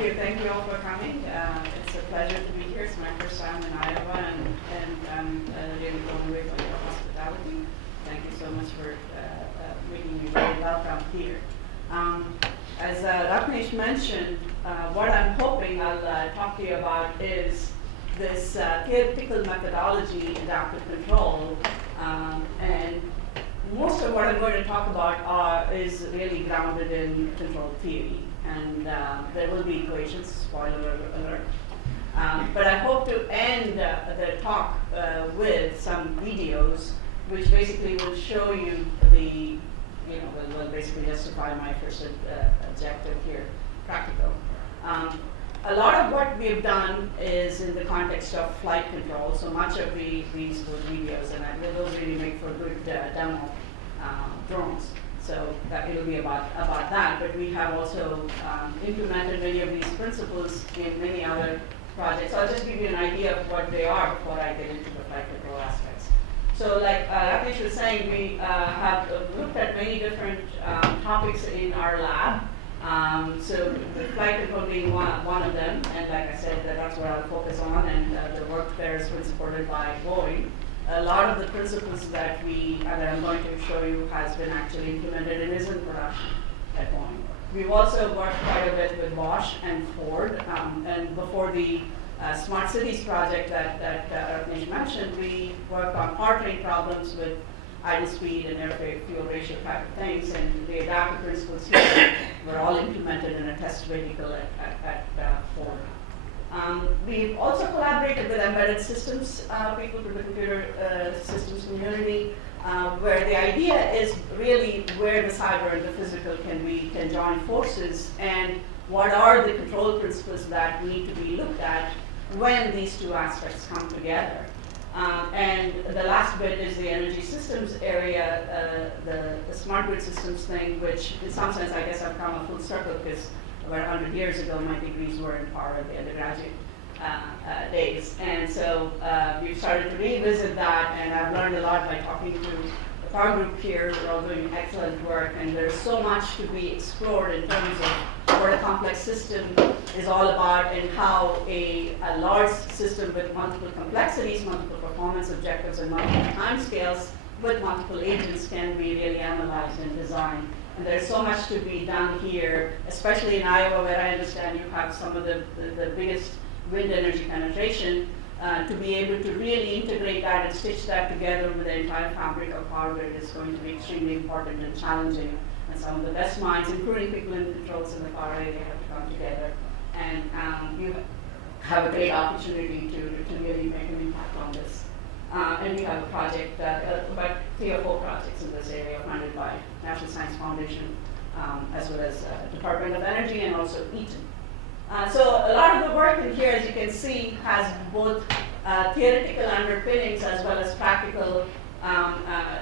Thank you all for coming. It's a pleasure to be here. It's my first time in Iowa, and I'm really blown away by your hospitality. Thank you so much for making me very welcome here. As Raknesh mentioned, what I'm hoping I'll talk to you about is this theoretical methodology, adaptive control, and most of what I'm going to talk about is really grounded in control theory, and there will be equations, spoiler alert. But I hope to end the talk with some videos which basically will show you the, will basically justify my first objective here, practical. A lot of what we've done is in the context of flight control, so much of these videos, and those really make for good demo drones. So that it'll be about that, but we have also implemented many of these principles in many other projects. So I'll just give you an idea of what they are before I get into the flight control aspects. So like Rakesh was saying, we have looked at many different topics in our lab. So the flight control being one of them, and like I said, that's what I'll focus on, and the work there has been supported by Boeing. A lot of the principles that I'm going to show you has been actually implemented and is in production at Boeing. We've also worked quite a bit with Bosch and Ford, and before the Smart Cities project that Rakesh mentioned, we worked on powertrain problems with idle speed and air-fuel ratio type of things, and the adaptive principles here were all implemented in a test vehicle at Ford. We've also collaborated with embedded systems people from the computer systems community, where the idea is really where the cyber and the physical can join forces, and what are the control principles that need to be looked at when these two aspects come together. And the last bit is the energy systems area, the smart grid systems thing, which in some sense I guess I've come a full circle because about 100 years ago my degrees weren't part of the undergraduate days. And so we've started to revisit that, and I've learned a lot by talking to the power group here. We're all doing excellent work, and there's so much to be explored in terms of what a complex system is all about, and how a large system with multiple complexities, multiple performance objectives, and multiple timescales with multiple agents can be really analyzed and designed. And there's so much to be done here, especially in Iowa, where I understand you have some of the biggest wind energy penetration, to be able to really integrate that and stitch that together with the entire fabric of power grid is going to be extremely important and challenging. And some of the best minds, including people in controls in the power area, have to come together. And you have a great opportunity to really make an impact on this. And we have a project, about 3 or 4 projects in this area funded by National Science Foundation, as well as Department of Energy and also Eaton. So a lot of the work in here, as you can see, has both theoretical underpinnings as well as practical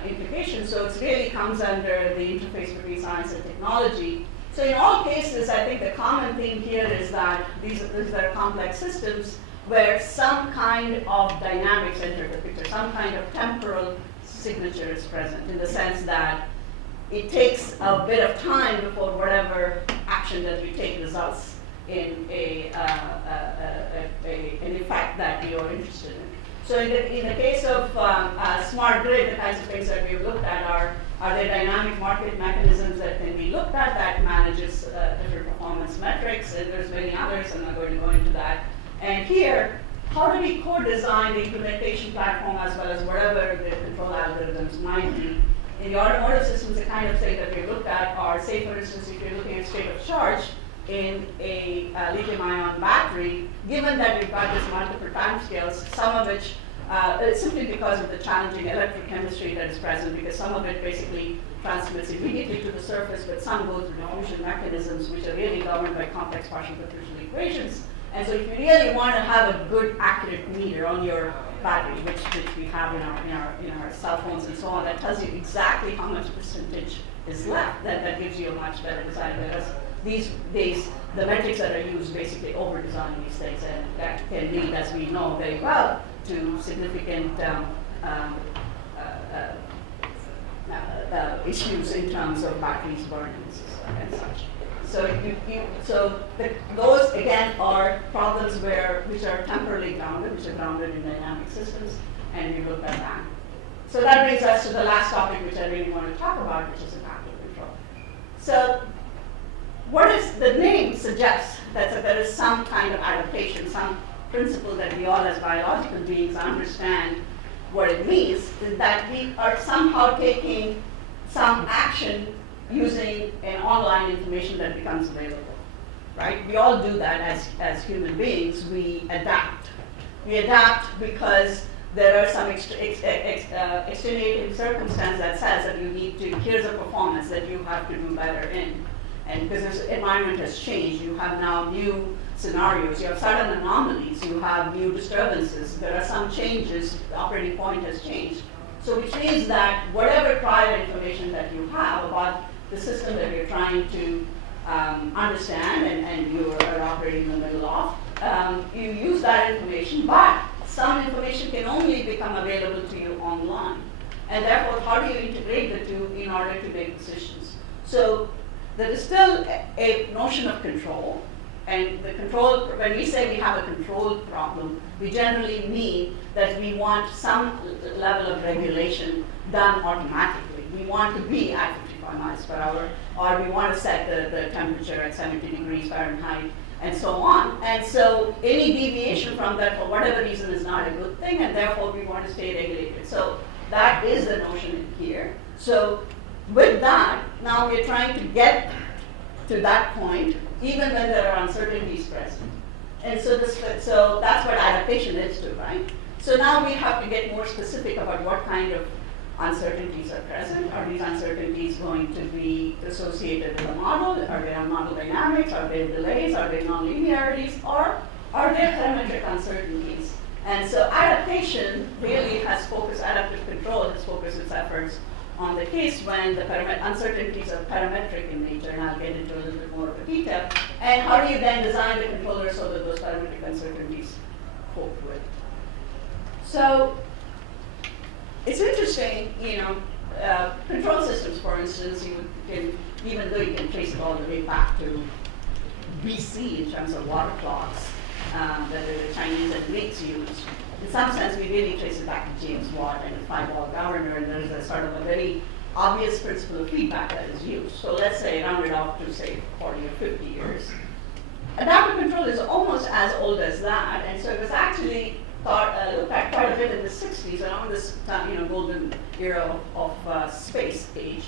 implications. So it really comes under the interface between science and technology. So in all cases, I think the common theme here is that these are complex systems where some kind of dynamics enter the picture, some kind of temporal signature is present, in the sense that it takes a bit of time before whatever action that you take results in an effect that you're interested in. So in the case of smart grid, the kinds of things that we've looked at are there dynamic market mechanisms that can be looked at that manages different performance metrics, and there's many others. I'm not going to go into that. And here, how do we co-design the implementation platform as well as whatever the control algorithms might be? In the automotive systems, the kind of thing that we looked at are, say for instance, if you're looking at state of charge in a lithium-ion battery, given that we've got this multiple timescales, some of which, simply because of the challenging electrochemistry that is present, because some of it basically transmits immediately to the surface, but some go through diffusion mechanisms which are really governed by complex partial differential equations. And so if you really want to have a good, accurate meter on your battery, which we have in our cell phones and so on, that tells you exactly how much percentage is left, that gives you a much better design. Whereas these days, the metrics that are used basically over-design these things, and that can lead, as we know very well, to significant issues in terms of batteries burning and such. So those again are problems which are temporally grounded, which are grounded in dynamic systems, and we look at that. So that brings us to the last topic which I really want to talk about, which is adaptive control. So what is the name suggests that there is some kind of adaptation, some principle that we all as biological beings understand what it means, is that we are somehow taking some action using an online information that becomes available, right? We all do that as human beings. We adapt. We adapt because there are some extenuating circumstance that says that you need to, here's a performance that you have to do better in. And because this environment has changed, you have now new scenarios, you have sudden anomalies, you have new disturbances, there are some changes, the operating point has changed. So which means that whatever prior information that you have about the system that you're trying to understand and you are operating in the middle of, you use that information, but some information can only become available to you online. And therefore, how do you integrate the two in order to make decisions? So there is still a notion of control. And the control, when we say we have a control problem, we generally mean that we want some level of regulation done automatically. We want to be at 55 miles per hour, or we want to set the temperature at 70 degrees Fahrenheit, and so on. And so any deviation from that, for whatever reason, is not a good thing, and therefore we want to stay regulated. So that is the notion here. So with that, now we're trying to get to that point, even when there are uncertainties present. And so that's what adaptation is to, right? So now we have to get more specific about what kind of uncertainties are present. Are these uncertainties going to be associated with the model? Are they on model dynamics? Are they delays? Are they non-linearities? Or are they parametric uncertainties? And so adaptation really has focused, adaptive control has focused its efforts on the case when the uncertainties are parametric in nature, and I'll get into a little bit more of the detail. And how do you then design the controller so that those parametric uncertainties cope with? So it's interesting, control systems, for instance, even though you can trace it all the way back to BC in terms of water clocks that the Chinese and Greeks used. In some sense, we really trace it back to James Watt and the five-ball governor, and there's a sort of a very obvious principle of feedback that is used. So let's say round it off to say 40 or 50 years. Adaptive control is almost as old as that, and so it was actually looked at quite a bit in the 60s, around this golden era of space age,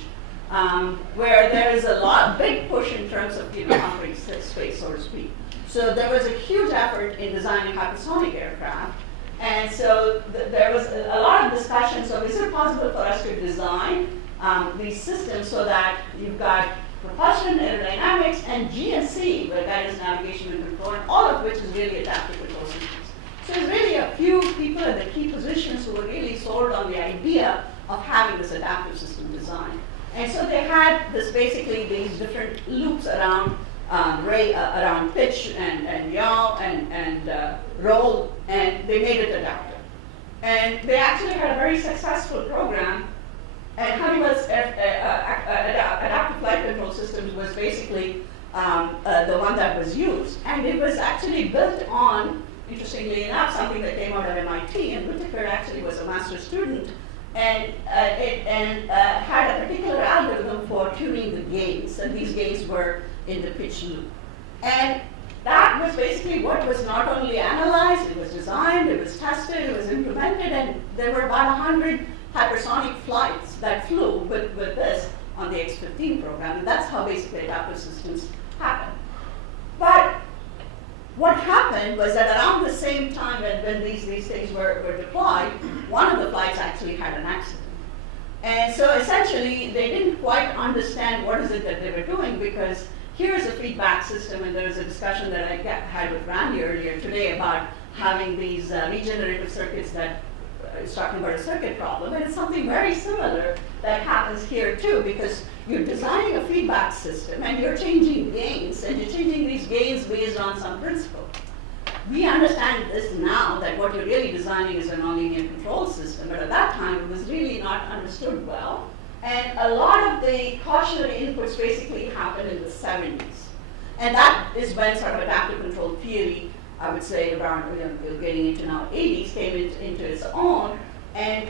where there is a big push in terms of conquering space, so to speak. So there was a huge effort in designing hypersonic aircraft. And so there was a lot of discussion, so is it possible for us to design these systems so that you've got propulsion, aerodynamics, and GNC, where guidance, navigation, and control, and all of which is really adaptive control systems. So there's really a few people in the key positions who were really sold on the idea of having this adaptive system design. And so they had basically these different loops around around pitch and yaw and roll, and they made it adaptive. And they actually had a very successful program, and Honeywell's adaptive flight control systems was basically the one that was used. And it was actually built on, interestingly enough, something that came out of MIT, and Whitaker actually was a master's student, and had a particular algorithm for tuning the gains, and these gains were in the pitch loop. And that was basically what was not only analyzed, it was designed, it was tested, it was implemented, and there were about 100 hypersonic flights that flew with this on the X-15 program, and that's how basically adaptive systems happen. But what happened was that around the same time when these things were deployed, one of the flights actually had an accident. And so essentially, they didn't quite understand what is it that they were doing, because here's a feedback system, and there's a discussion that I had with Randy earlier today about having these regenerative circuits that is talking about a circuit problem, and it's something very similar that happens here too, because you're designing a feedback system and you're changing gains, and you're changing these gains based on some principle. We understand this now, that what you're really designing is a nonlinear control system, but at that time it was really not understood well. And a lot of the cautionary inputs basically happened in the 70s. And that is when sort of adaptive control theory, I would say around, getting into now 80s, came into its own. And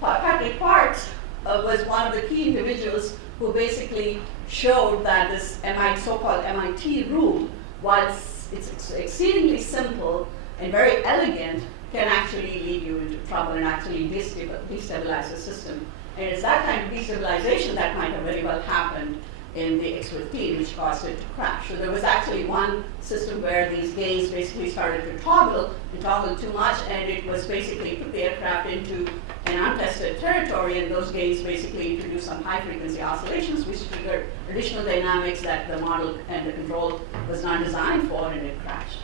Patrick Parks was one of the key individuals who basically showed that this so-called MIT rule, while it's exceedingly simple and very elegant, can actually lead you into trouble and actually destabilize the system. And it's that kind of destabilization that might have very well happened in the X-15, which caused it to crash. So there was actually one system where these gains basically started to toggle too much, and it was basically put the aircraft into an untested territory, and those gains basically introduced some high-frequency oscillations, which triggered additional dynamics that the model and the control was not designed for, and it crashed.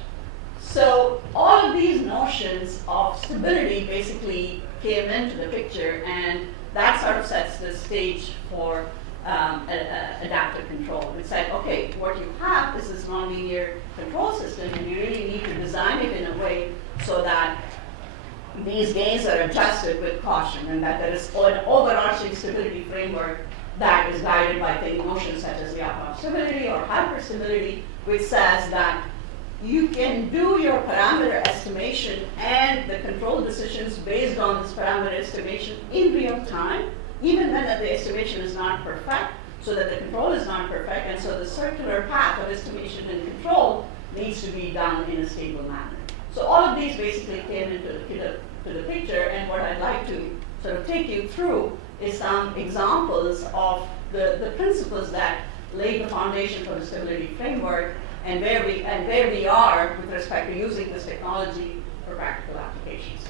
So all of these notions of stability basically came into the picture, and that sort of sets the stage for adaptive control. It said, okay, what you have is this nonlinear control system, and you really need to design it in a way so that these gains are adjusted with caution, and that there is an overarching stability framework that is guided by notions such as Lyapunov stability or hyperstability, which says that you can do your parameter estimation and the control decisions based on this parameter estimation in real time, even when the estimation is not perfect, so that the control is not perfect, and so the circular path of estimation and control needs to be done in a stable manner. So all of these basically came into the picture, and what I'd like to sort of take you through is some examples of the principles that laid the foundation for the stability framework, and where we are with respect to using this technology for practical applications.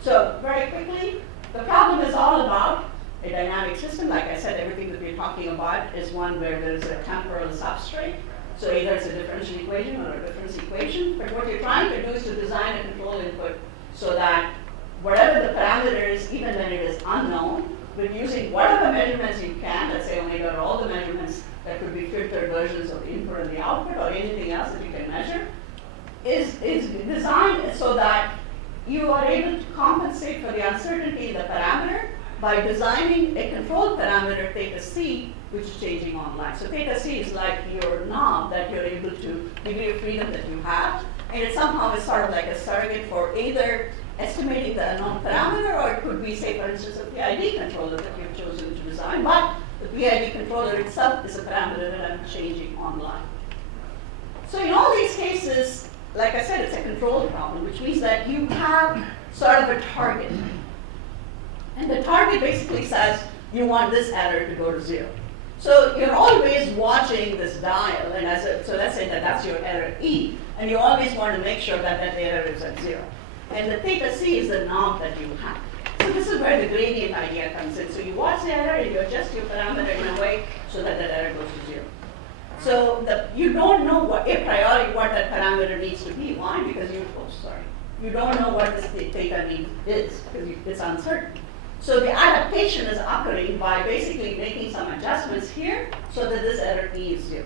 So very quickly, the problem is all about a dynamic system. Like I said, everything that we're talking about is one where there's a temporal substrate. So either it's a differential equation or a difference equation. But what you're trying to do is to design a control input so that whatever the parameter is, even when it is unknown, with using whatever measurements you can, let's say omega or all the measurements that could be filtered versions of the input and the output or anything else that you can measure, is designed so that you are able to compensate for the uncertainty in the parameter by designing a control parameter, theta c, which is changing online. So theta c is like your knob that you're able to, degree of freedom that you have, and it somehow is sort of like a surrogate for either estimating the unknown parameter, or it could be, say, for instance, a PID controller that you've chosen to design, but the PID controller itself is a parameter that I'm changing online. So in all these cases, like I said, it's a control problem, which means that you have sort of a target. And the target basically says you want this error to go to 0. So you're always watching this dial, and so let's say that that's your error E, and you always want to make sure that that error is at 0. And the theta c is the knob that you have. So this is where the gradient idea comes in. So you watch the error, and you adjust your parameter in a way so that that error goes to 0. So you don't know a priori what that parameter needs to be. Why? Because you don't know what this theta need is, because it's uncertain. So the adaptation is occurring by basically making some adjustments here so that this error E is 0.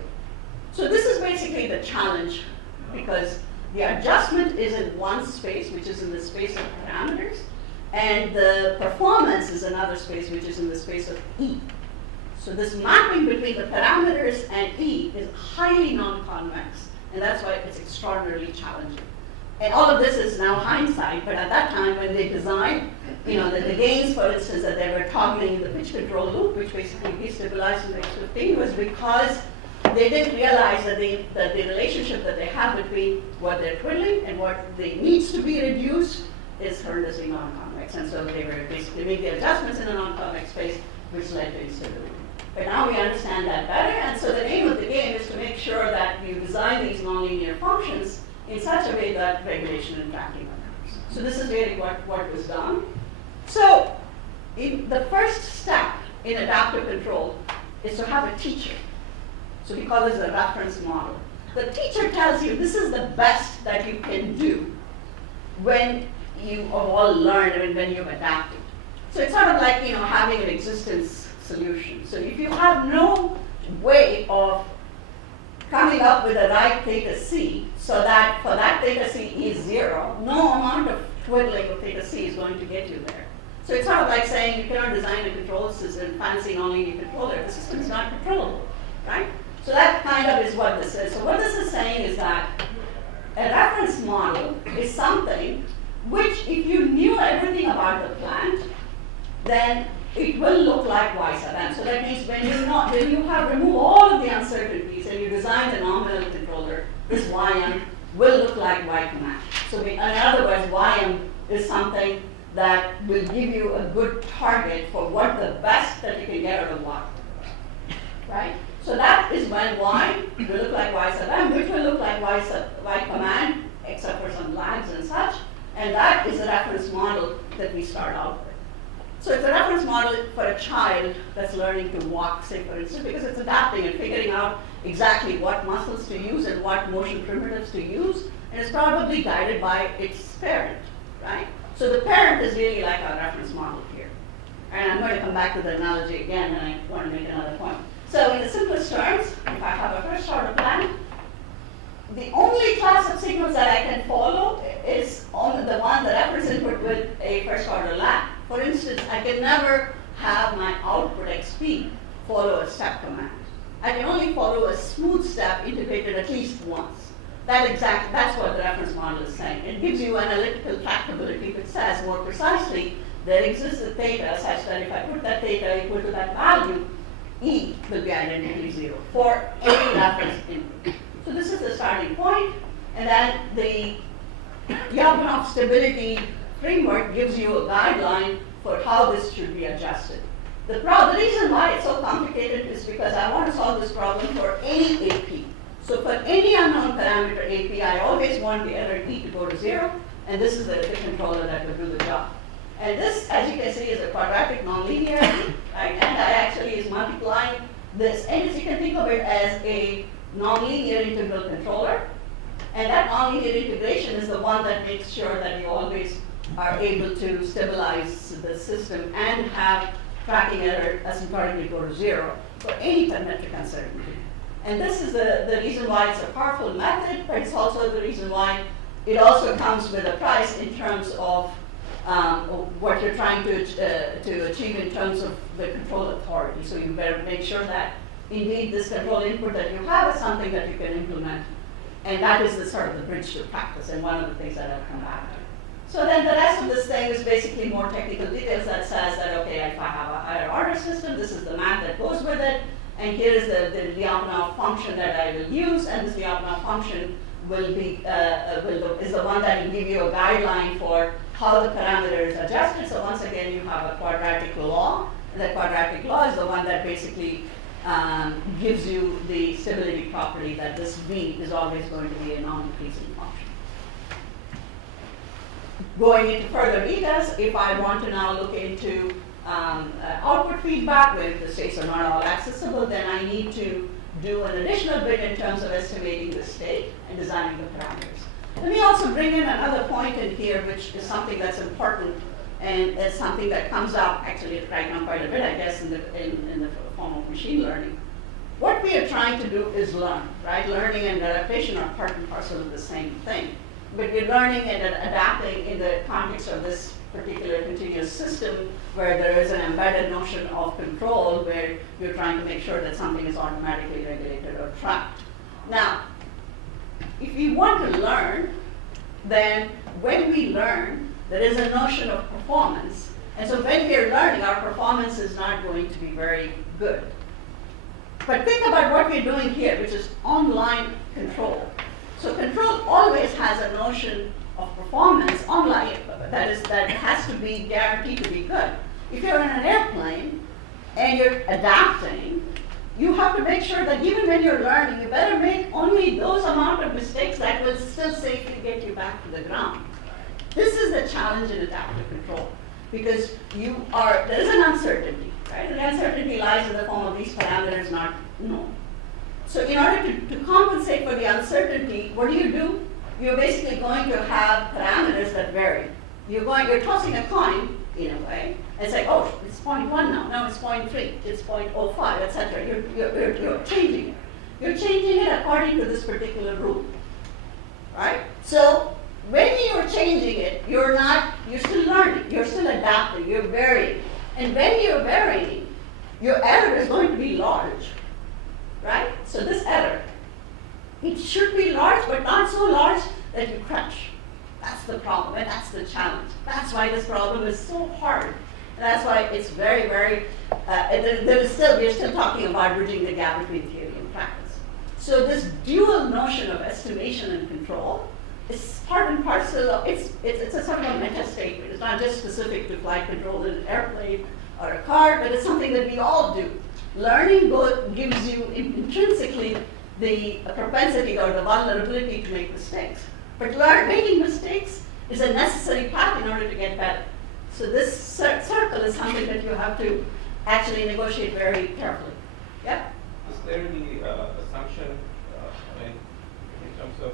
So this is basically the challenge, because the adjustment is in one space, which is in the space of parameters, and the performance is another space, which is in the space of E. So this mapping between the parameters and E is highly non-convex, and that's why it's extraordinarily challenging. And all of this is now hindsight, but at that time when they designed, the gains, for instance, that they were toggling in the pitch control loop, which basically destabilized the X15, was because they didn't realize that the relationship that they have between what they're twiddling and what they needs to be reduced is horrendously non-convex. And so they were basically making the adjustments in a non-convex space, which led to instability. But now we understand that better, and so the aim of the game is to make sure that you design these nonlinear functions in such a way that regulation and tracking occurs. So this is really what was done. So the first step in adaptive control is to have a teacher. So we call this a reference model. The teacher tells you this is the best that you can do when you have all learned and when you've adapted. So it's sort of like having an existence solution. So if you have no way of coming up with the right theta c, so that for that theta c is 0, no amount of twiddling of theta c is going to get you there. So it's sort of like saying you cannot design a control system, fancy nonlinear controller. The system is not controllable, right? So that kind of is what this is. So what this is saying is that a reference model is something which, if you knew everything about the plant, then it will look like Y sub m. So that means when you have removed all of the uncertainties and you design the nominal controller, this Ym will look like Y command. So in other words, Ym is something that will give you a good target for what the best that you can get out of Y. Right? So that is when Y will look like Y sub m, which will look like Y command, except for some lags and such. And that is the reference model that we start out with. So it's a reference model for a child that's learning to walk, say for instance, because it's adapting and figuring out exactly what muscles to use and what motion primitives to use, and it's probably guided by its parent, right? So the parent is really like our reference model here. And I'm going to come back to the analogy again, and I want to make another point. So in the simplest terms, if I have a first order plan, the only class of signals that I can follow is on the one, the reference input with a first order lag. For instance, I can never have my output xp follow a step command. I can only follow a smooth step integrated at least once. That's what the reference model is saying. It gives you analytical tractability, which says more precisely there exists a theta such that if I put that theta equal to that value, E will be identically 0 for any reference input. So this is the starting point, and then the Lyapunov stability framework gives you a guideline for how this should be adjusted. The reason why it's so complicated is because I want to solve this problem for any AP. So for any unknown parameter AP, I always want the error E to go to 0, and this is the controller that will do the job. And this, as you can see, is a quadratic nonlinearity, right? And I actually is multiplying this, and you can think of it as a nonlinear integral controller. And that nonlinear integration is the one that makes sure that you always are able to stabilize the system and have tracking error asymptotically go to 0 for any parametric uncertainty. And this is the reason why it's a powerful method, but it's also the reason why it also comes with a price in terms of what you're trying to achieve in terms of the control authority. So you better make sure that indeed this control input that you have is something that you can implement. And that is the sort of the bridge to practice, and one of the things that I'll come back to. So then the rest of this thing is basically more technical details that says that, okay, if I have a higher order system, this is the math that goes with it, and here is the Lyapunov function that I will use, and this Lyapunov function will be is the one that will give you a guideline for how the parameter is adjusted. So once again, you have a quadratic law, and that quadratic law is the one that basically gives you the stability property that this V is always going to be a non-increasing function. Going into further details, if I want to now look into output feedback where the states are not all accessible, then I need to do an additional bit in terms of estimating the state and designing the parameters. Let me also bring in another point in here, which is something that's important and is something that comes up actually right now quite a bit, I guess, in the form of machine learning. What we are trying to do is learn, right? Learning and adaptation are part and parcel of the same thing. But we're learning and adapting in the context of this particular continuous system where there is an embedded notion of control where you're trying to make sure that something is automatically regulated or tracked. Now, if we want to learn, then when we learn, there is a notion of performance. And so when we're learning, our performance is not going to be very good. But think about what we're doing here, which is online control. So control always has a notion of performance online that has to be guaranteed to be good. If you're in an airplane and you're adapting, you have to make sure that even when you're learning, you better make only those amount of mistakes that will still safely get you back to the ground. This is the challenge in adaptive control, because there is an uncertainty, right? And the uncertainty lies in the form of these parameters not known. So in order to compensate for the uncertainty, what do? You're basically going to have parameters that vary. You're tossing a coin in a way and say, oh, it's 0.1 now it's 0.3, it's 0.05, etc. You're changing it. You're changing it according to this particular rule, right? So when you're changing it, you're still learning, you're still adapting, you're varying. And when you're varying, your error is going to be large, right? So this error, it should be large, but not so large that you crash. That's the problem, and that's the challenge. That's why this problem is so hard. And that's why it's very, very, we're still talking about bridging the gap between theory and practice. So this dual notion of estimation and control is part and parcel of, it's a sort of a meta statement. It's not just specific to flight control in an airplane or a car, but it's something that we all do. Learning gives you intrinsically the propensity or the vulnerability to make mistakes. But making mistakes is a necessary path in order to get better. So this circle is something that you have to actually negotiate very carefully. Yep? Is there the assumption in terms of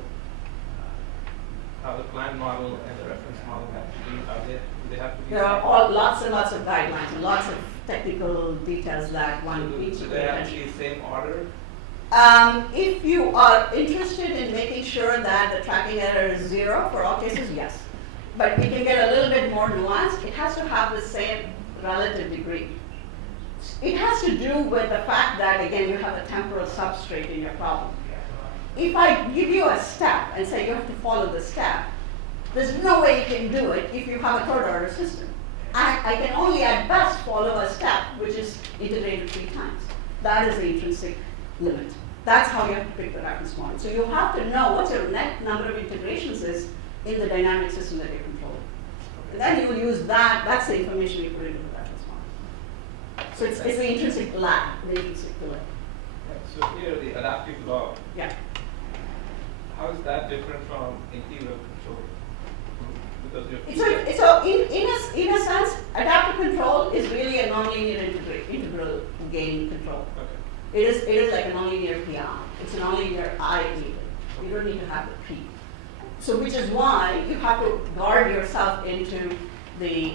how the plan model and the reference model have to be? Do they have to be? There are lots and lots of guidelines and lots of technical details that one needs to Do pay they have to attention be the same order? If you are interested in making sure that the tracking error is 0 for all cases, yes. But we can get a little bit more nuanced. It has to have the same relative degree. It has to do with the fact that, again, you have a temporal substrate in your problem. If I give you a step and say you have to follow the step, there's no way you can do it if you have a third order system. I can only at best follow a step which is iterated 3 times. That is the intrinsic limit. That's how you have to pick the reference model. So you have to know what your net number of integrations is in the dynamic system that you're controlling. And then you will use that, that's the information you put into the reference model. So it's the intrinsic lag, the intrinsic delay. So here, the adaptive law, Yeah. how is that different from integral control? Because So in a sense, adaptive control is really a nonlinear integral gain control. Okay. It is like a nonlinear PI. It's a nonlinear I even. You don't need to have the P. So which is why you have to guard yourself into the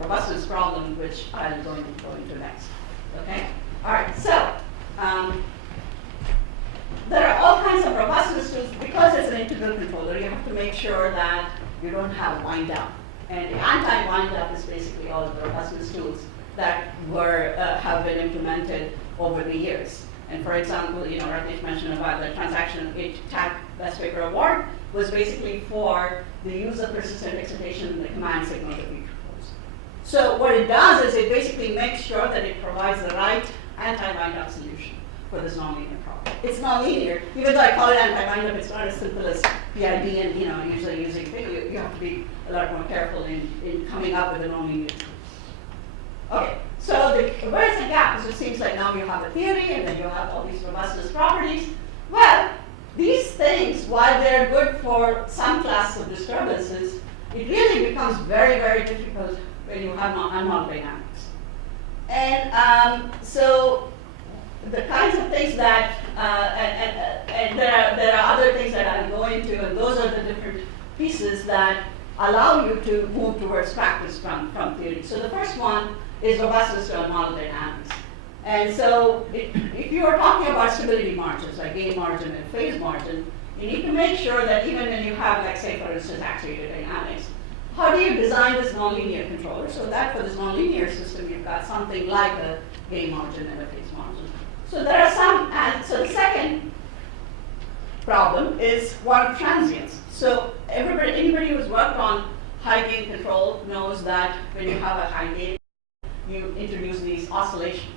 robustness problem, which I'm going to go into next. Okay? All right. So there are all kinds of robustness tools. Because it's an integral controller, you have to make sure that you don't have wind up. And anti-wind up is basically all of the robustness tools that have been implemented over the years. And for example, Rakesh mentioned about the transaction TAC Best Paper Award was basically for the use of persistent excitation in the command signal that we proposed. So what it does is it basically makes sure that it provides the right anti-wind up solution for this nonlinear problem. It's nonlinear, even though I call it anti-wind up, it's not as simple as PID and usually using thing. You have to be a lot more careful in coming up with a nonlinear tool. Okay, so where's the gap? Because it seems like now you have a theory and then you have all these robustness properties. Well, these things, while they're good for some class of disturbances, it really becomes very, very difficult when you have unmodeled dynamics. And so the kinds of things that, and there are other things that I'll go into, and those are the different pieces that allow you to move towards practice from theory. So the first one is robustness to unmodeled dynamics. And so if you are talking about stability margins, like gain margin and phase margin, you need to make sure that even when you have, like say for instance, actuator dynamics, how do you design this nonlinear controller so that for this nonlinear system you've got something like a gain margin and a phase margin. So there are some, and so the second problem is one of transience. So anybody who's worked on high gain control knows that when you have a high gain, you introduce these oscillations.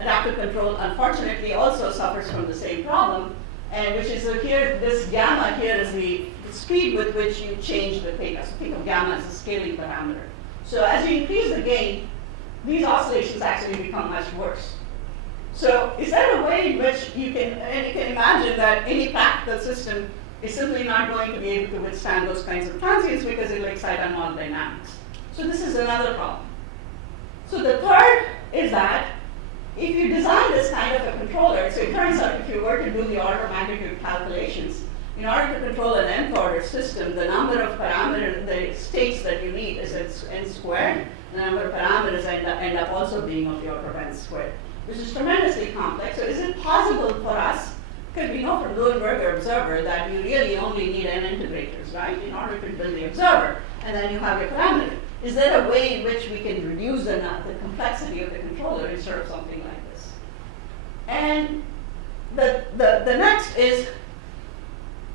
Adaptive control, unfortunately, also suffers from the same problem, and which is here, this gamma here is the speed with which you change the theta. So think of gamma as a scaling parameter. So as you increase the gain, these oscillations actually become much worse. So is there a way in which you can imagine that any practical system is simply not going to be able to withstand those kinds of transients because it will excite unmodeled dynamics. So this is another problem. So the third is that if you design this kind of a controller, so it turns out if you were to do the order of magnitude calculations, in order to control an nth order system, the number of parameters, the states that you need is n squared. The number of parameters end up also being of the order of n squared, which is tremendously complex. So is it possible for us, Because we know from Bloomberg observer that you really only need n integrators, right, in order to build the observer, and then you have your parameter. Is there a way in which we can reduce the complexity of the controller instead of something like this? And the next is,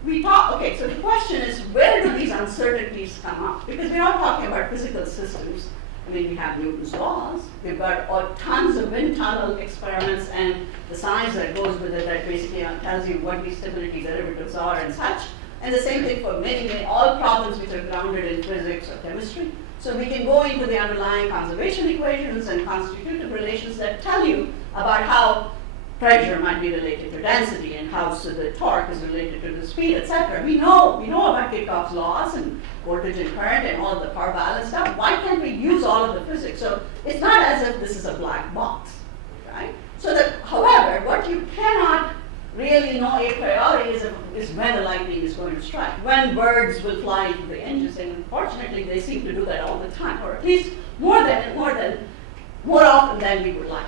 okay, so the question is, where do these uncertainties come up? Because we're not talking about physical systems. I mean, we have Newton's laws, we've got tons of wind tunnel experiments and the science that goes with it that basically tells you what these stability derivatives are and such. And the same thing for all problems which are grounded in physics or chemistry. So we can go into the underlying conservation equations and constitutive relations that tell you about how pressure might be related to density and how so the torque is related to the speed, etc. We know about Kirchhoff's laws and voltage and current and all the power balance stuff. Why can't we use all of the physics? So it's not as if this is a black box, right? So however, what you cannot really know a priori is when the lightning is going to strike, when birds will fly into the engines, and unfortunately they seem to do that all the time, or at least more often than we would like.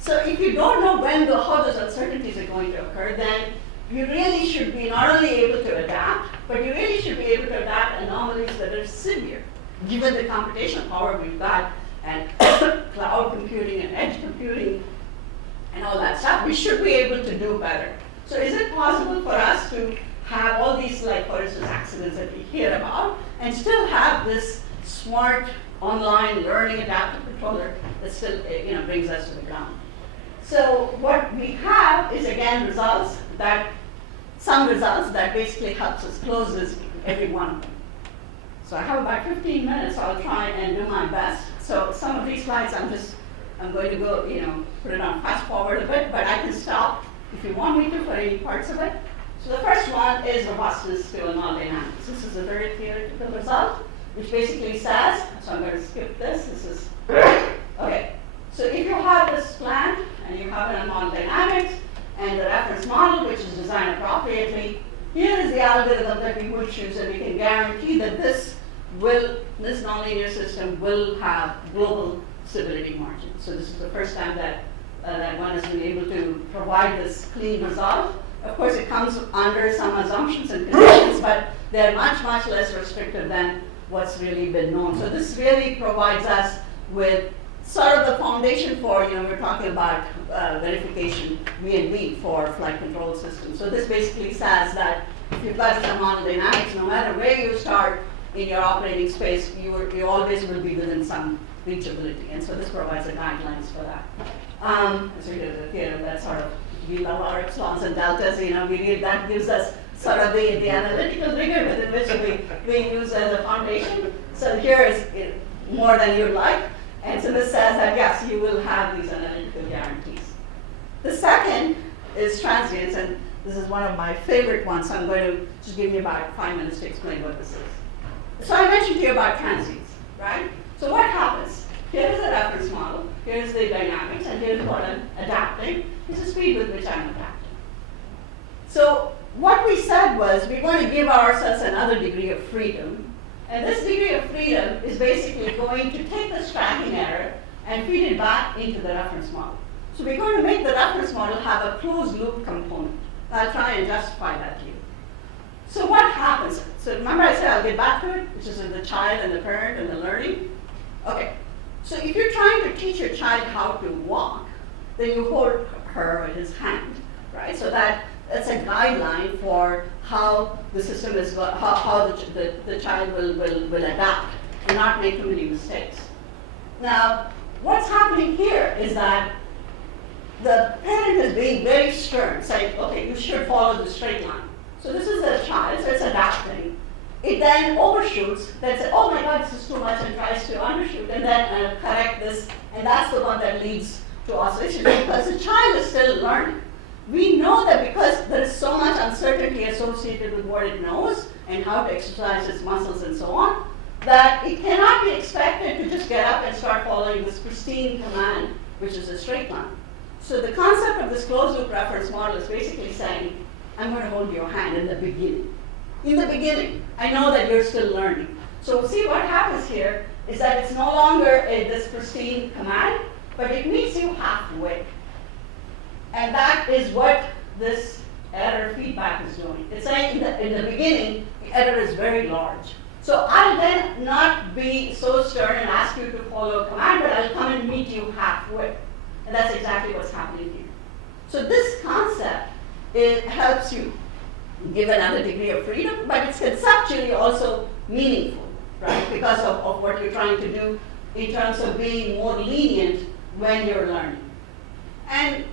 So if you don't know how those uncertainties are going to occur, then you really should be not only able to adapt, but you really should be able to adapt anomalies that are severe, given the computational power we've got, and cloud computing and edge computing and all that stuff. We should be able to do better. So is it possible for us to have all these, like for instance, accidents that we hear about, and still have this smart online learning adaptive controller that still brings us to the ground? So what we have is again some results that basically helps us close this, every one of them. So I have about 15 minutes, so I'll try and do my best. So some of these slides I'm going to go, put it on fast forward a bit, but I can stop if you want me to for any parts of it. So the first one is robustness to anomally dynamics. This is a very theoretical result, which basically says, so I'm going to skip this, okay. So if you have this plan, and you have an anomaly dynamics, and the reference model, which is designed appropriately, here is the algorithm that we would choose, and we can guarantee that this nonlinear system will have global stability margin. So this is the first time that one has been able to provide this clean result. Of course, it comes under some assumptions and conditions, but they're much, much less restrictive than what's really been known. So this really provides us with sort of the foundation for, we're talking about verification, V&V for flight control systems. So this basically says that if you apply some anomaly dynamics, no matter where you start in your operating space, you always will be within some reachability. And so this provides the guidelines for that. So here's a theorem that sort of, we love our epsilons and deltas, that gives us sort of the analytical rigor within which we use as a foundation. So here is more than you'd like. And so this says that, yes, you will have these analytical guarantees. The second is transients, and this is one of my favorite ones, so I'm going to just give you about 5 minutes to explain what this is. So I mentioned to you about transients, right? So what happens? Here's the reference model, here's the dynamics, and here's what I'm adapting. This is the speed with which I'm adapting. So what we said was we're going to give ourselves another degree of freedom. And this degree of freedom is basically going to take this tracking error and feed it back into the reference model. So we're going to make the reference model have a closed loop component. I'll try and justify that to you. So what happens? So remember I said I'll get back to it, which is the child and the parent and the learning. Okay, so if you're trying to teach your child how to walk, then you hold her or his hand, right? So that's a guideline for how the system is, how the child will adapt and not make too many mistakes. Now, what's happening here is that the parent is being very stern, saying, okay, you should follow the straight line. So this is the child, so it's adapting. It then overshoots, then says, oh my God, this is too much, and tries to undershoot, and then correct this, and that's the one that leads to oscillation, because the child is still learning. We know that because there is so much uncertainty associated with what it knows and how to exercise its muscles and so on, that it cannot be expected to just get up and start following this pristine command, which is a straight line. So the concept of this closed loop reference model is basically saying, I'm going to hold your hand in the beginning. In the beginning, I know that you're still learning. So see what happens here is that it's no longer this pristine command, but it meets you halfway. And that is what this error feedback is doing. It's saying in the beginning, the error is very large. So I'll then not be so stern and ask you to follow a command, but I'll come and meet you halfway. And that's exactly what's happening here. So this concept, it helps you give another degree of freedom, but it's conceptually also meaningful, right? Because of what you're trying to do in terms of being more lenient when you're learning. And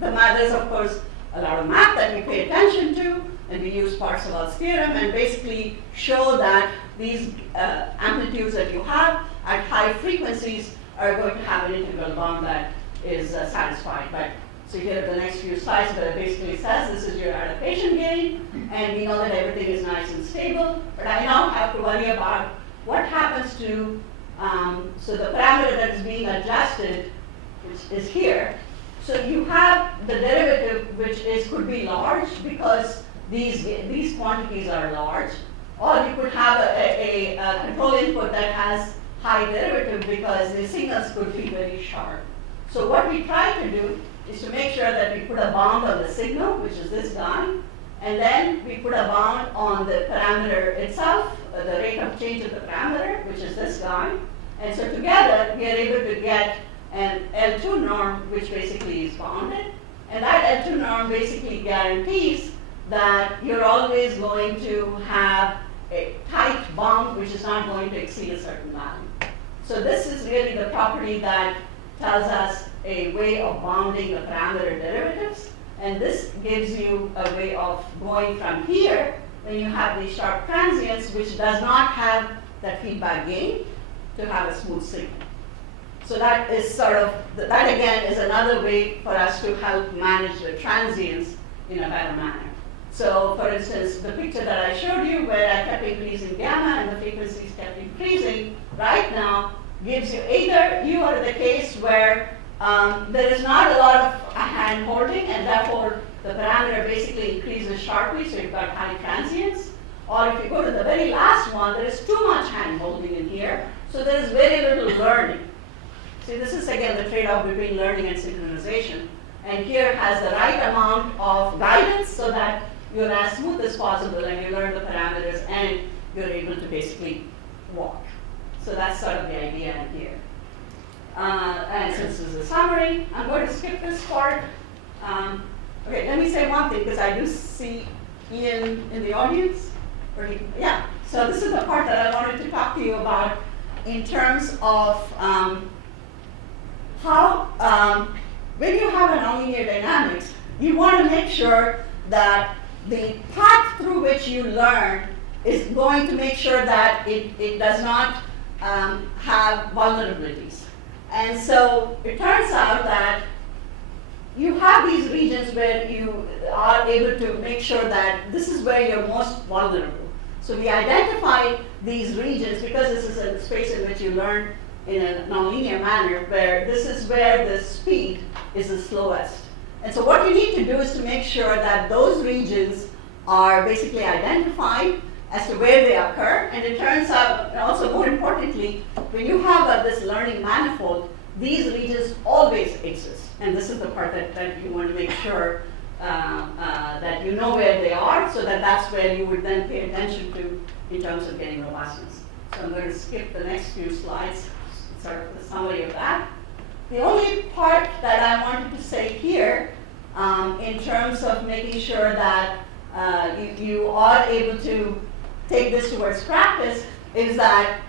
there's of course a lot of math that we pay attention to, and we use Parseval's theorem and basically show that these amplitudes that you have at high frequencies are going to have an integral bound that is satisfied. But so here are the next few slides, but it basically says this is your adaptation gain, and we know that everything is nice and stable. But I now have to worry about what happens to, so the parameter that is being adjusted is here. So you have the derivative, which could be large because these quantities are large, or you could have a control input that has high derivative because the signals could be very sharp. So what we try to do is to make sure that we put a bound on the signal, which is this guy, and then we put a bound on the parameter itself, the rate of change of the parameter, which is this guy. And so together, we are able to get an L2 norm, which basically is bounded. And that L2 norm basically guarantees that you're always going to have a tight bound, which is not going to exceed a certain value. So this is really the property that tells us a way of bounding the parameter derivatives. And this gives you a way of going from here, when you have these sharp transients, which does not have that feedback gain, to have a smooth signal. So that is sort of, that again is another way for us to help manage the transients in a better manner. So for instance, the picture that I showed you where I kept increasing gamma and the frequencies kept increasing, right now gives you either you are the case where there is not a lot of hand holding and therefore the parameter basically increases sharply, so you've got high transients. Or if you go to the very last one, there is too much hand holding in here, so there is very little learning. See, this is again the trade-off between learning and synchronization. And here has the right amount of guidance so that you're as smooth as possible and you learn the parameters and you're able to basically walk. So that's sort of the idea in here. And since this is a summary, I'm going to skip this part. Okay, let me say one thing, because I do see Ian in the audience. Yeah, so this is the part that I wanted to talk to you about in terms of how, when you have a nonlinear dynamics, you want to make sure that the path through which you learn is going to make sure that it does not have vulnerabilities. And so it turns out that you have these regions where you are able to make sure that this is where you're most vulnerable. So we identify these regions because this is a space in which you learn in a nonlinear manner, where this is where the speed is the slowest. And so what you need to do is to make sure that those regions are basically identified as to where they occur. And it turns out, and also more importantly, when you have this learning manifold, these regions always exist. And this is the part that you want to make sure that you know where they are, so that that's where you would then pay attention to in terms of getting robustness. So I'm going to skip the next few slides, sort of the summary of that. The only part that I wanted to say here, in terms of making sure that you are able to take this towards practice, is that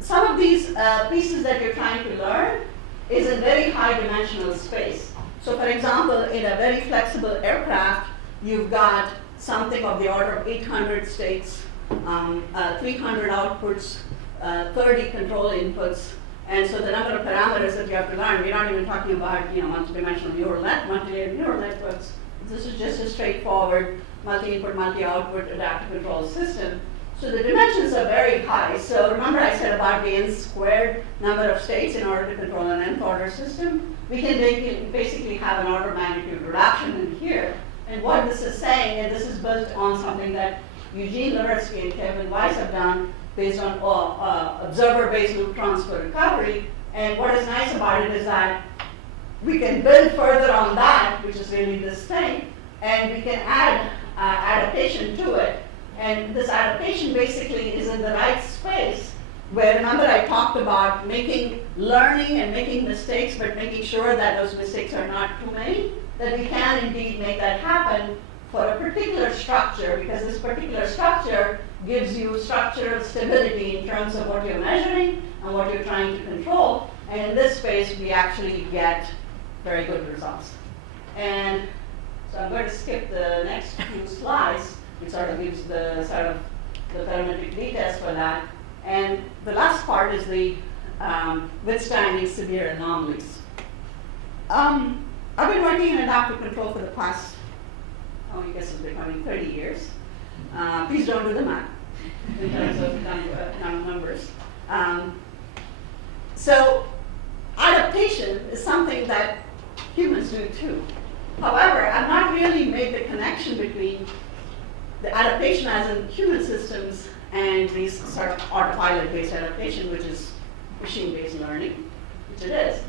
some of these pieces that you're trying to learn is in very high dimensional space. So for example, in a very flexible aircraft, you've got something of the order of 800 states, 300 outputs, 30 control inputs, and so the number of parameters that you have to learn, we're not even talking about multi-dimensional multi-layer neural networks. This is just a straightforward multi-input, multi-output adaptive control system. So the dimensions are very high. So remember I said about the n squared number of states in order to control an nth order system. We can basically have an order of magnitude reduction in here. And what this is saying, and this is built on something that Eugene Luretzky and Kevin Weiss have done based on observer-based loop transfer recovery. And what is nice about it is that we can build further on that, which is really this thing, and we can add adaptation to it. And this adaptation basically is in the right space where, remember I talked about learning and making mistakes, but making sure that those mistakes are not too many, that we can indeed make that happen for a particular structure, because this particular structure gives you structural stability in terms of what you're measuring and what you're trying to control. And in this space, we actually get very good results. And so I'm going to skip the next few slides, which sort of gives the parametric details for that. And the last part is the withstanding severe anomalies. I've been working in adaptive control for the past, I guess it's becoming 30 years. Please don't do the math in terms of numbers. So adaptation is something that humans do too. However, I've not really made the connection between the adaptation as in human systems and these sort of autopilot-based adaptation, which is machine-based learning, which it is.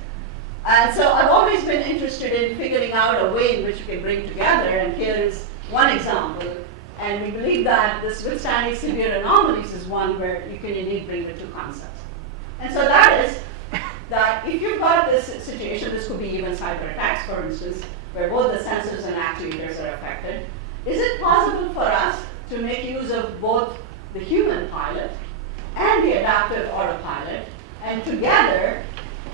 And so I've always been interested in figuring out a way in which we can bring together, and here is one example. And we believe that this withstanding severe anomalies is one where you can indeed bring the two concepts. And so that is that if you've got this situation, this could be even cyber attacks, for instance, where both the sensors and actuators are affected, is it possible for us to make use of both the human pilot and the adaptive autopilot, and together,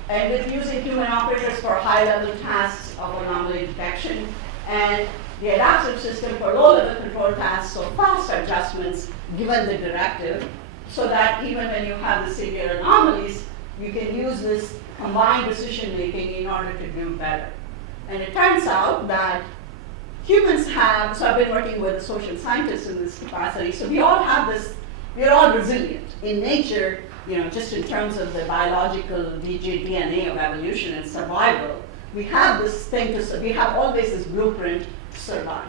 and with using human operators for high-level tasks of anomaly detection, and the adaptive system for low-level control tasks, so fast adjustments given the directive, so that even when you have the severe anomalies, you can use this combined decision-making in order to do better. And it turns out that humans have, so I've been working with social scientists in this capacity, so we all have this, we're all resilient. In nature, just in terms of the biological DNA of evolution and survival, we have this thing we have always this blueprint to survive.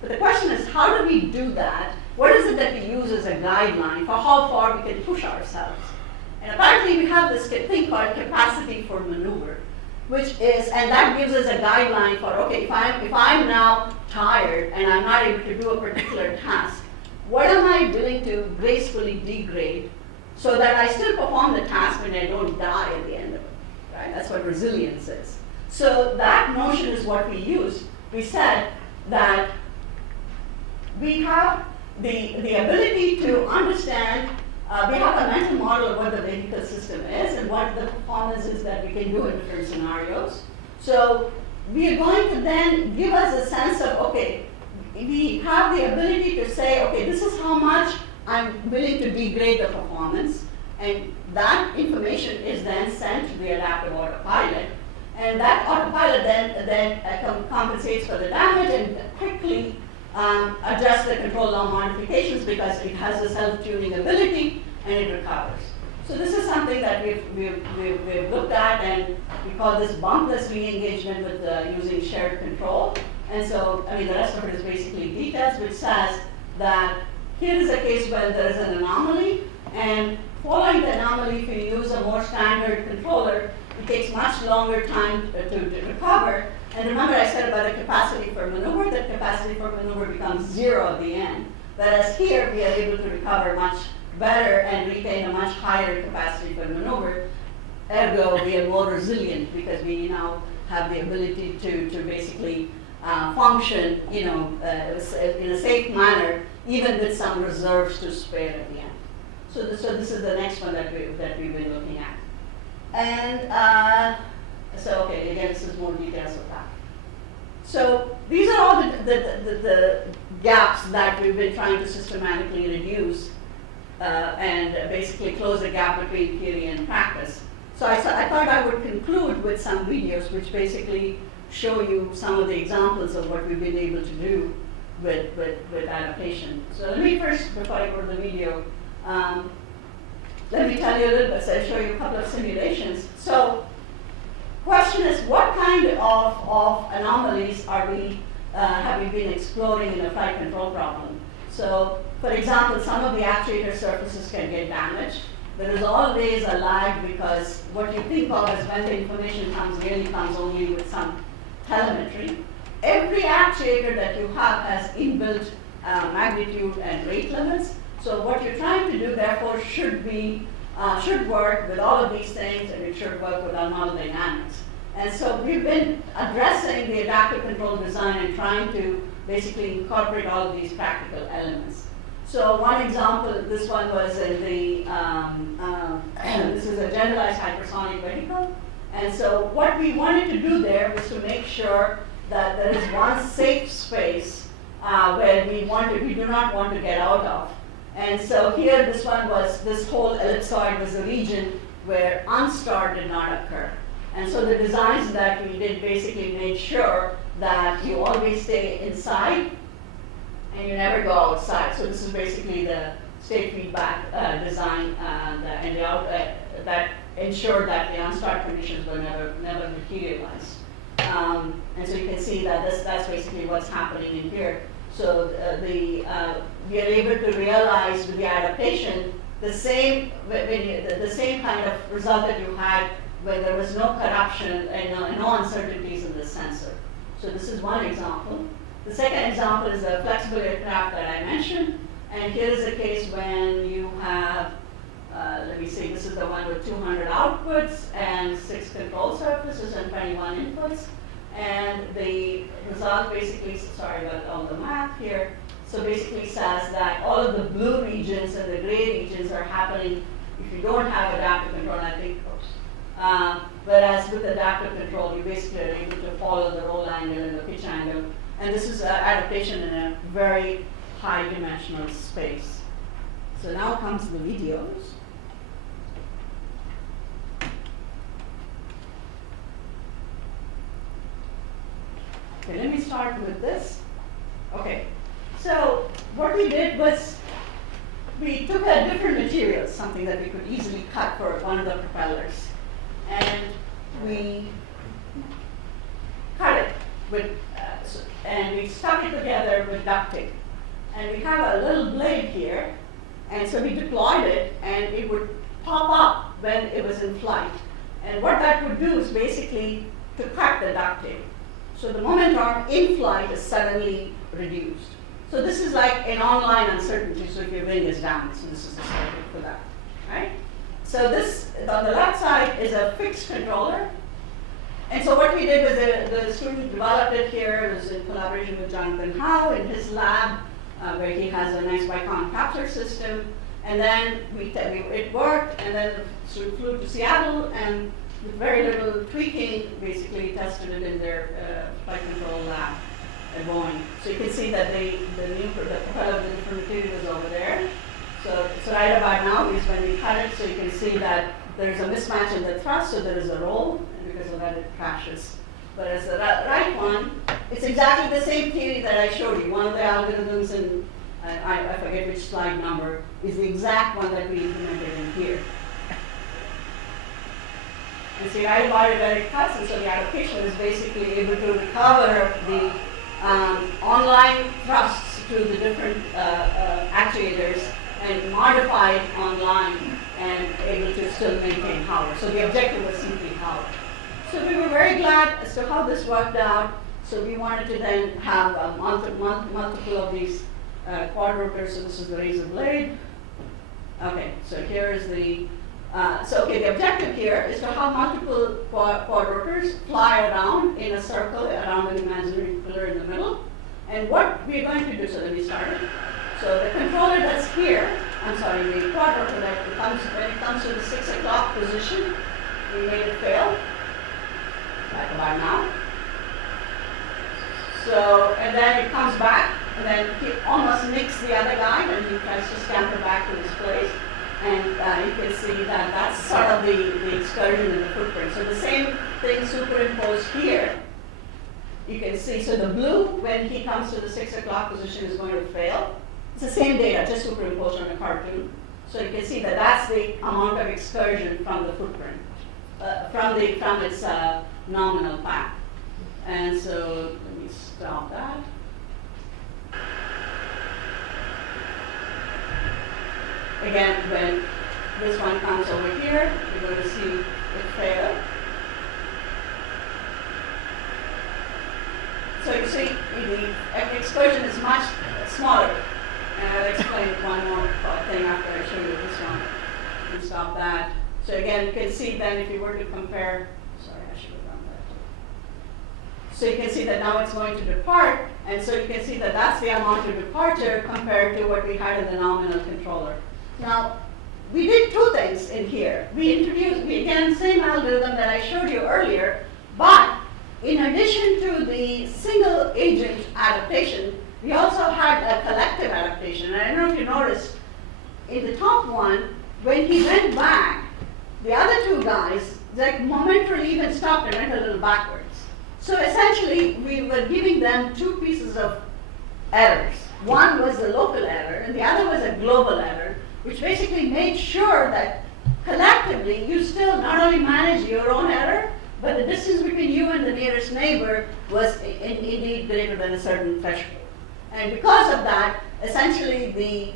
But the question is, how do we do that? What is it that we use as a guideline for how far we can push ourselves? And apparently we have this thing called capacity for maneuver, which is, and that gives us a guideline for, okay, if I'm now tired and I'm not able to do a particular task, what am I willing to gracefully degrade so that I still perform the task and I don't die at the end of it, right? That's what resilience is. So that notion is what we use. We said that we have the ability to understand, we have a mental model of what the vehicle system is and what the performance is that we can do in different scenarios. So we are going to then give us a sense of, okay, we have the ability to say, okay, this is how much I'm willing to degrade the performance, and that information is then sent to the adaptive autopilot, and that autopilot then compensates for the damage and quickly adjusts the control law modifications because it has a self-tuning ability and it recovers. So this is something that we've looked at, and we call this bumpless re-engagement with using shared control. And so, the rest of it is basically details, which says that here is a case where there is an anomaly, and following the anomaly, if you use a more standard controller, it takes much longer time to recover. And remember I said about the capacity for maneuver, that capacity for maneuver becomes 0 at the end. Whereas here, we are able to recover much better and retain a much higher capacity for maneuver. Ergo, we are more resilient because we now have the ability to basically function, in a safe manner, even with some reserves to spare at the end. So this is the next one that we've been looking at. And so, okay, again, this is more details of that. So these are all the gaps that we've been trying to systematically reduce and basically close the gap between theory and practice. So I thought I would conclude with some videos which basically show you some of the examples of what we've been able to do with adaptation. So let me first, before I go to the video, let me tell you a little bit, so I'll show you a couple of simulations. So question is, what kind of anomalies have we been exploring in a flight control problem? So for example, some of the actuator surfaces can get damaged. There is always a lag because what you think of as when the information really comes only with some telemetry. every actuator that you have has inbuilt magnitude and rate limits. So what you're trying to do, therefore, should work with all of these things, and it should work with our model dynamics. And so we've been addressing the adaptive control design and trying to basically incorporate all of these practical elements. So one example, this one was in the, this is a generalized hypersonic vehicle. And so what we wanted to do there was to make sure that there is one safe space where we do not want to get out of. And so here, this one was, this whole ellipsoid was a region where unstar did not occur. And so the designs that we did basically made sure that you always stay inside and you never go outside. So this is basically the state feedback design that ensured that the unstarred conditions will never materialize. And so you can see that that's basically what's happening in here. So we are able to realize with the adaptation the same kind of result that you had when there was no corruption and no uncertainties in the sensor. So this is one example. The second example is the flexible aircraft that I mentioned. And here is a case when you have, let me see, this is the one with 200 outputs and 6 control surfaces and 21 inputs. And the result basically, sorry about all the math here, so basically says that all of the blue regions and the gray regions are happening if you don't have adaptive control, I think, whereas with adaptive control, you basically are able to follow the roll angle and the pitch angle. And this is adaptation in a very high dimensional space. So now comes the videos. Okay, let me start with this. Okay, so what we did was we took a different material, something that we could easily cut for one of the propellers, and we cut it with, and we stuck it together with duct tape. And we have a little blade here, and so we deployed it, and it would pop up when it was in flight. And what that would do is basically to cut the duct tape. So the momentum in flight is suddenly reduced. So this is like an online uncertainty, so if your wing is down, so this is the circuit for that, right? So this, on the left side, is a fixed controller. And so what we did was the student developed it here. It was in collaboration with Jonathan Howe in his lab, where he has a nice Bicon capture system. And then it worked, and then the student flew to Seattle, and with very little tweaking, basically tested it in their flight control lab at Boeing. So you can see that the propeller with the different material is over there. So right about now is when we cut it, so you can see that there's a mismatch in the thrust, so there is a roll, and because of that it crashes. Whereas the right one, it's exactly the same theory that I showed you. One of the algorithms, and I forget which slide number, is the exact one that we implemented in here. And see, right about it where it cuts, and so the application is basically able to recover the online thrusts to the different actuators and modify it online and able to still maintain power. So the objective was simply power. So we were very glad as to how this worked out. So we wanted to then have multiple of these quadrotors. So this is the razor blade. Okay, so here is the, the objective here is to have multiple quadrotors fly around in a circle around an imaginary pillar in the middle. And what we're going to do, so let me start it. So the controller that's here, the quadrotor that comes, when it comes to the 6 o'clock position, we made it fail, like about now. So, and then it comes back, and then he almost nicks the other guy, and he tries to scamper back to his place. And you can see that that's sort of the excursion in the footprint. So the same thing superimposed here. You can see, so the blue, when he comes to the 6 o'clock position, is going to fail. It's the same data, just superimposed on a cartoon. So you can see that that's the amount of excursion from the footprint, from its nominal path. And so let me stop that. Again, when this one comes over here, you're going to see it fail. So you see the excursion is much smaller. And I'll explain one more thing after I show you this one. You can stop that. So again, you can see then if you were to compare, sorry, I should have done that. So you can see that now it's going to depart, and so you can see that that's the amount of departure compared to what we had in the nominal controller. Now, we did two things in here. We again, same algorithm that I showed you earlier, but in addition to the single agent adaptation, we also had a collective adaptation. And I don't know if you noticed, in the top one, when he went back, the other two guys, like momentarily even stopped and went a little backwards. So essentially, we were giving them two pieces of errors. One was the local error, and the other was a global error, which basically made sure that collectively you still not only manage your own error, but the distance between you and the nearest neighbor was indeed greater than a certain threshold. And because of that, essentially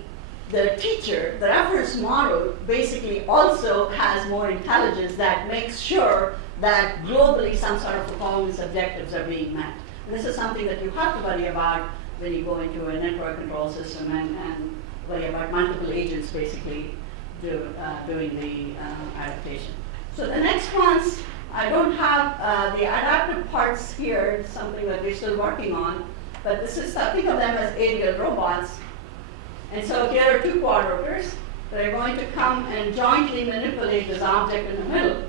the teacher, the reference model, basically also has more intelligence that makes sure that globally some sort of performance objectives are being met. And this is something that you have to worry about when you go into a network control system and worry about multiple agents basically doing the adaptation. So the next ones, I don't have the adaptive parts here. It's something that we're still working on. But this is, think of them as aerial robots. And so here are two quadrupers that are going to come and jointly manipulate this object in the middle.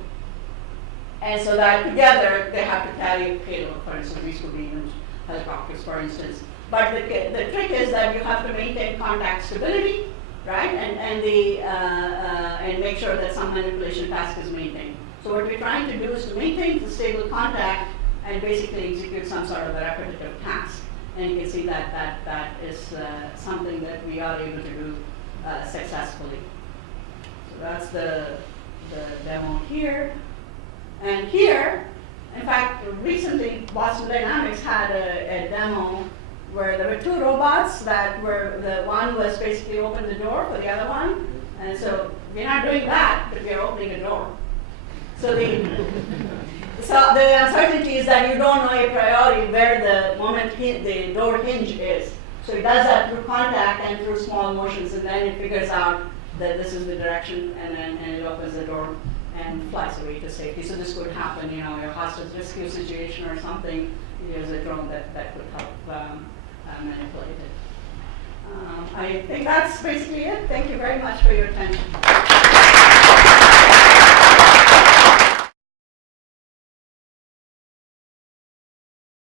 And so that together they have to carry a payload, for instance. These could be even helicopters, for instance. But the trick is that you have to maintain contact stability, right? And make sure that some manipulation task is maintained. So what we're trying to do is to maintain the stable contact and basically execute some sort of a repetitive task. And you can see that that is something that we are able to do successfully. So that's the demo here. And here, in fact, recently Boston Dynamics had a demo where there were two robots that were, the one was basically open the door for the other one. And so we're not doing that, but we're opening a door. So the uncertainty is that you don't know a priori where the door hinge is. So it does that through contact and through small motions, and then it figures out that this is the direction, and it opens the door and flies away to safety. So this could happen, you know, a hostage rescue situation or something. There's a drone that could help manipulate it. I think that's basically it. Thank you very much for your attention.